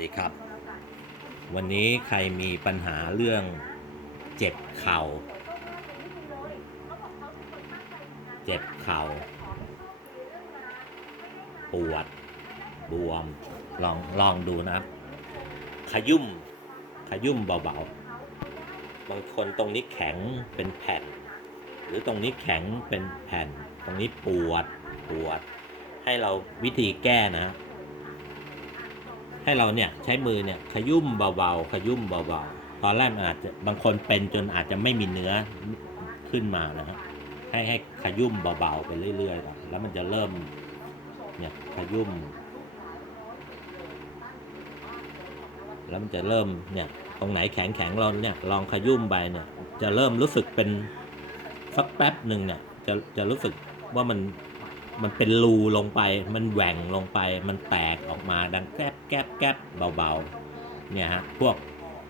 ดีครับ วันนี้ใครมีปัญหาเรื่องเจ็บเข่า เจ็บเข่า ปวด บวม ลองลองดูนะครับ ขยุ่ม ขยุ่มเบาๆ บางคนตรงนี้แข็งเป็นแผ่น หรือตรงนี้แข็งเป็นแผ่น ตรงนี้ปวด ปวด ให้เราวิธีแก้นะ ให้เราเนี่ยใช้มือเนี่ยขยุ่มเบาๆขยุ่มเบาๆตอนแรกมันอาจจะบางคนเป็นจนอาจจะไม่มีเนื้อขึ้นมานะฮะให้ให้ขยุ่มเบาๆไปเรื่อยๆแล้วมันจะเริ่มเนี่ยขยุ่มแล้วมันจะเริ่มเนี่ยตรงไหนแข็งๆเราเนี่ยลองขยุ่มไปเนี่ยจะเริ่มรู้สึกเป็นสักแป๊บหนึ่งเนี่ยจะจะรู้สึกว่ามัน มันเป็นรูลงไป มันแหว่งลงไป มันแตกออกมาดังแกรบแกรบแกรบเบาๆ เนี่ยฮะ พวก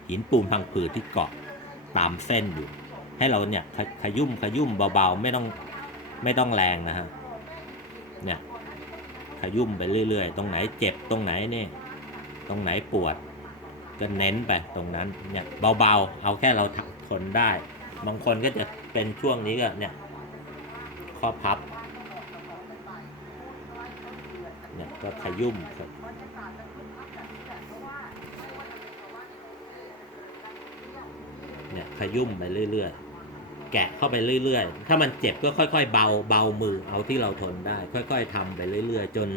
หินปูนพังผืดที่เกาะตามเส้นอยู่ ให้เราเนี่ยขขยุ่มขยุ่มเบาๆ ไม่ต้องไม่ต้องแรงนะฮะ เนี่ยขยุ่มไปเรื่อย ๆ ตรงไหนเจ็บตรงไหนเนี่ย ตรงไหนปวดก็เน้นไปตรงนั้นเนี่ยเบาๆ เอาแค่เราทนได้ บางคนก็จะเป็นช่วงนี้ก็เนี่ยข้อพับเนี่ย ก็ขยุ่มครับเนี่ยขยุ่มไปเรื่อยๆ แกะเข้าไปเรื่อยๆ ถ้ามันเจ็บก็ค่อยๆ เบาเบามือเอาที่เราทนได้ ค่อย ๆทำไปเรื่อยๆ จน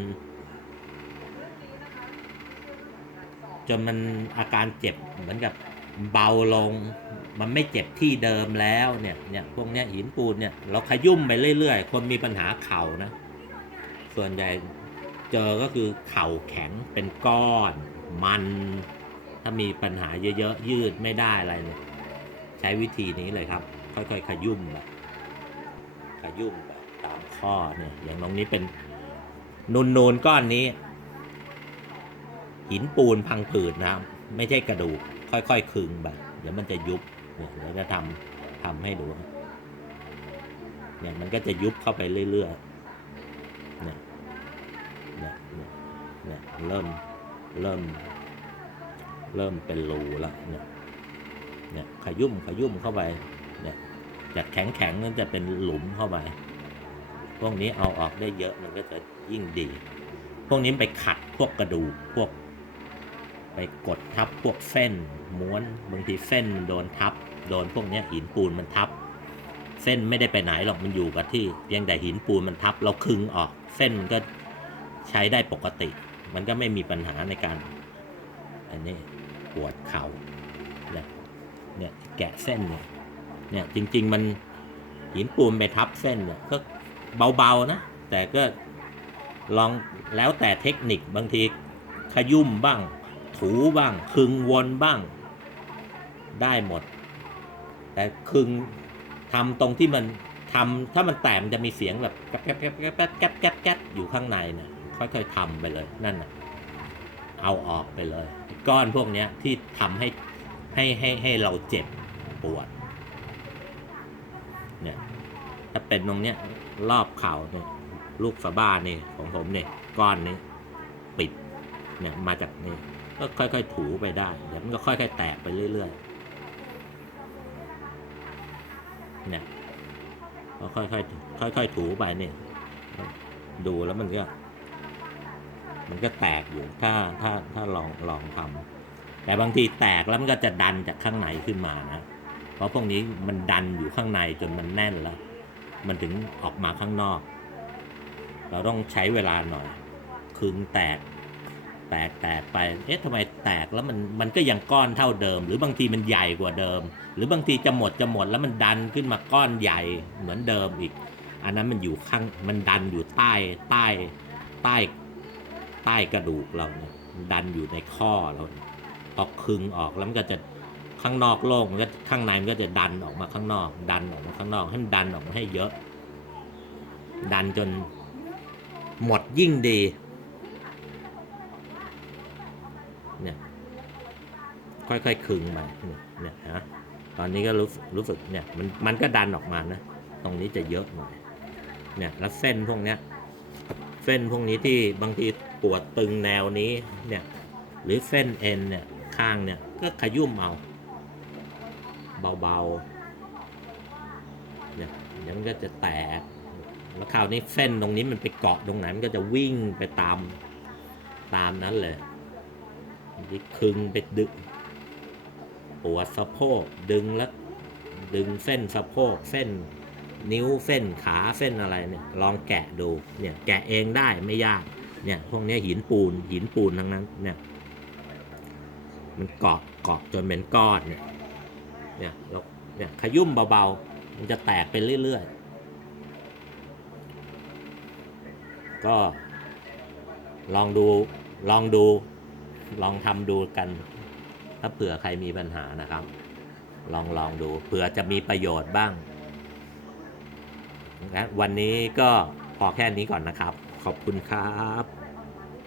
จนมันอาการเจ็บเหมือนกับเบาลง มันไม่เจ็บที่เดิมแล้วเนี่ยเนี่ยพวกเนี้ยหินปูนเนี่ยเราขยุ่มไปเรื่อยๆ คนมีปัญหาเข่านะ ส่วนใหญ่ เจอก็คือเข่าแข็งเป็นก้อน มัน ถ้ามีปัญหาเยอะๆ ยืดไม่ได้อะไรเนี่ยใช้วิธีนี้เลยครับ ค่อยๆ ขยุ่มแบบขยุ่มแบบตามข้อเนี่ยอย่างตรงนี้เป็นนูนๆก้อนนี้ หินปูนพังผืดนะครับไม่ใช่กระดูก ค่อยๆคึงแบบเดี๋ยวมันจะยุบเนี่ยเดี๋ยวจะทำทำให้ดูเนี่ยมันก็จะยุบเข้าไปเรื่อยๆเนี่ย เนี่ยเริ่มเริ่ม เริ่มเป็นรูล้วเนี่ยเนี่ยขยุ่มขยุ่มเข้าไปเนี่ยจากแข็งแข็งนั่นจะเป็นหลุมเข้าไปพวกนี้เอาออกได้เยอะมันก็จะยิ่งดี พวกนี้ไปขัดพวกกระดูกพวก ไปกดทับพวกเส้น ม้วนบางทีเส้นโดนทับ โดนพวกนี้หินปูนมันทับ เส้นไม่ได้ไปไหนหรอกมันอยู่กับที่เพียงแต่หินปูนมันทับ เราคึงออก เส้นมันก็ ใช้ได้ปกติ มันก็ไม่มีปัญหาในการ อันนี้ปวดเขา่าเนี่ยแกะเส้นเนี่ยเนี่ยจริง ๆ มันหินปูนไปทับเส้นเนี่ยก็เบาๆนะ แต่ก็ลองแล้วแต่เทคนิคบางทีขยุ่มบ้าง ถูบ้าง คึงวนบ้าง ได้หมด แต่คึงทำตรงที่มันทำถ้ามันแตกมันจะมีเสียงแบบแก๊บแก๊บแก๊บแก๊บแก๊บแก๊บอยู่ข้างในนะ ค่อยๆทำไปเลยนั่นนะเอาออกไปเลย ก้อนพวกเนี้ยที่ทำให้ให้ให้ให้เราเจ็บปวดเนี่ยถ้าเป็นตรงเนี้ยรอบเข่าเนี่ยลูกสะบ้านี่ของผมเนี่ยก้อนนี้ปิดเนี่ยมาจากนี่ก็ค่อยๆถูไปได้เดี๋ยวมันก็ค่อยๆแตกไปเรื่อยๆเนี่ยก็ค่อยๆค่อยๆถูไปเนี่ยดูแล้วมันก็ มันก็แตกอยู่ถ้าถ้าถ้าลองลองทำแต่บางทีแตกแล้วมันก็จะดันจากข้างในขึ้นมานะเพราะพวกนี้มันดันอยู่ข้างในจนมันแน่นแล้ว มันถึงออกมาข้างนอก เราต้องใช้เวลาหน่อยคึงแตกแตกแตกไป เอ๊ะทำไมแตกแล้วมันมันก็ยังก้อนเท่าเดิม หรือบางทีมันใหญ่กว่าเดิม หรือบางทีจะหมดจะหมดแล้วมันดันขึ้นมาก้อนใหญ่เหมือนเดิมอีก อันนั้นมันอยู่ข้างมันดันอยู่ใต้ใต้ใต้ ใต้กระดูกเราเนี่ยดันอยู่ในข้อเราพอคึงออกแล้วมันก็จะข้างนอกโล่งมันก็ข้างในมันก็จะดันออกมาข้างนอก ดันออกมาข้างนอกให้ดันออกมาให้เยอะ ดันจนหมดยิ่งดีเนี่ยค่อยๆคึงไปเนี่ยเนี่ยฮะตอนนี้ก็รู้รู้สึกเนี่ยมันมันก็ดันออกมานะ ตรงนี้จะเยอะหน่อยเนี่ยแล้วเส้นพวกเนี้ย เส้นพวกนี้ที่บางทีปวดตึงแนวนี้เนี่ยหรือเส้นเอ็นเนี่ยข้างเนี่ยก็ขยุ่มเอาเบาๆเนี่ยเดี๋ยวมันก็จะแตกแล้วคราวนี้เส้นตรงนี้มันไปเกาะตรงไหนมันก็จะวิ่งไปตามตามนั้นเลยมันจะคึงไปดึงปวดสะโพกดึงแล้วดึงเส้นสะโพกเส้น นิ้วเส้นขาเส้นอะไรเนี่ยลองแกะดูเนี่ยแกะเองได้ไม่ยากเนี่ยพวกนี้หินปูนหินปูนทั้งนั้นเนี่ยมันเกาะเกาะจนเป็นก้อนเนี่ยเนี่ยแล้วเนี่ยขยุ่มเบาๆ มันจะแตกไปเรื่อยๆ ก็ลองดูลองดูลองทำดูกัน ถ้าเผื่อใครมีปัญหานะครับ ลองลองดูเผื่อจะมีประโยชน์บ้าง งั้นวันนี้ก็พอแค่นี้ก่อนนะครับ ขอบคุณครับ